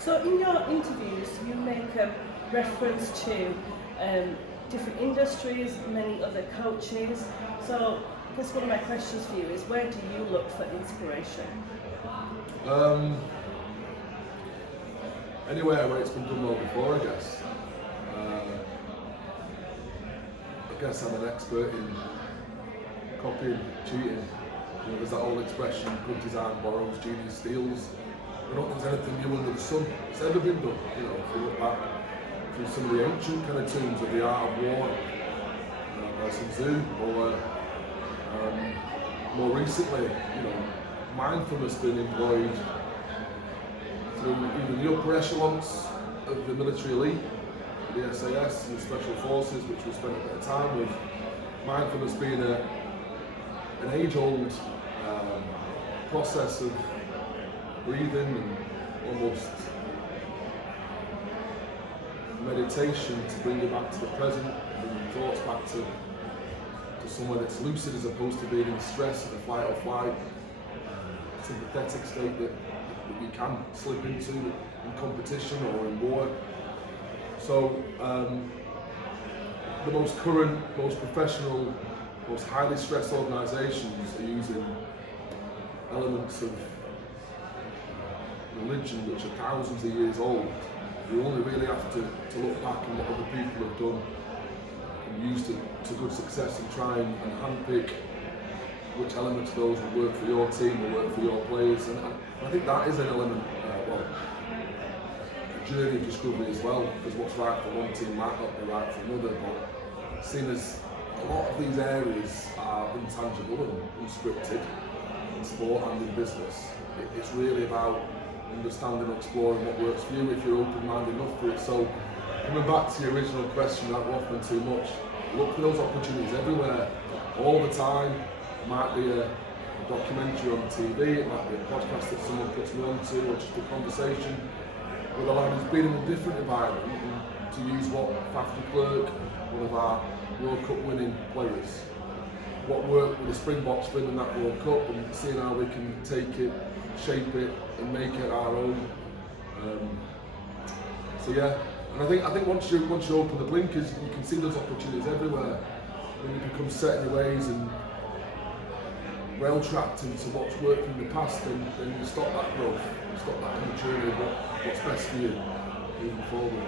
So in your interviews, you make a reference to different industries, many other coaches. So I guess one of my questions for you is, where do you look for inspiration? Anywhere where it's been done well before, I guess. I guess I'm an expert in copying, cheating. You know, there's that old expression, good design borrows, genius steals. I don't think there's anything new under the sun that's ever been done. You know, if you look back through some of the ancient kind of tombs of the art of war, by Sun Tzu, or more recently, you know, mindfulness being employed through even the upper echelons of the military elite, the SAS and the Special Forces, which we spent a bit of time with. Mindfulness being an age-old process of breathing and almost meditation to bring you back to the present, bring your thoughts back to somewhere that's lucid as opposed to being in stress and a fight or flight, sympathetic state that we can slip into in competition or in war. So the most current, most professional, most highly stressed organisations are using elements of religion which are thousands of years old. We only really have to look back at what other people have done and use to good success and try and handpick which elements of those will work for your team, will work for your players. And I think that is an element, a journey of discovery as well, because what's right for one team might not be right for another, but seen as a lot of these areas are intangible and unscripted in sport and in business. It's really about understanding and exploring what works for you if you're open-minded enough for it. So coming back to your original question, without waffling too much, look for those opportunities everywhere, all the time. It might be a documentary on TV, it might be a podcast that someone puts me onto, or just a conversation with a lad who's been in a different environment, and to use what Faf de Klerk, one of our World Cup winning players, what worked with the Springboks winning that World Cup, and seeing how we can take it, shape it, and make it our own. So yeah, and I think once you open the blinkers, you can see those opportunities everywhere. When you become set in your ways and well trapped into what's worked in the past, then you stop that growth, you stop that kind of journey of what's best for you moving forward.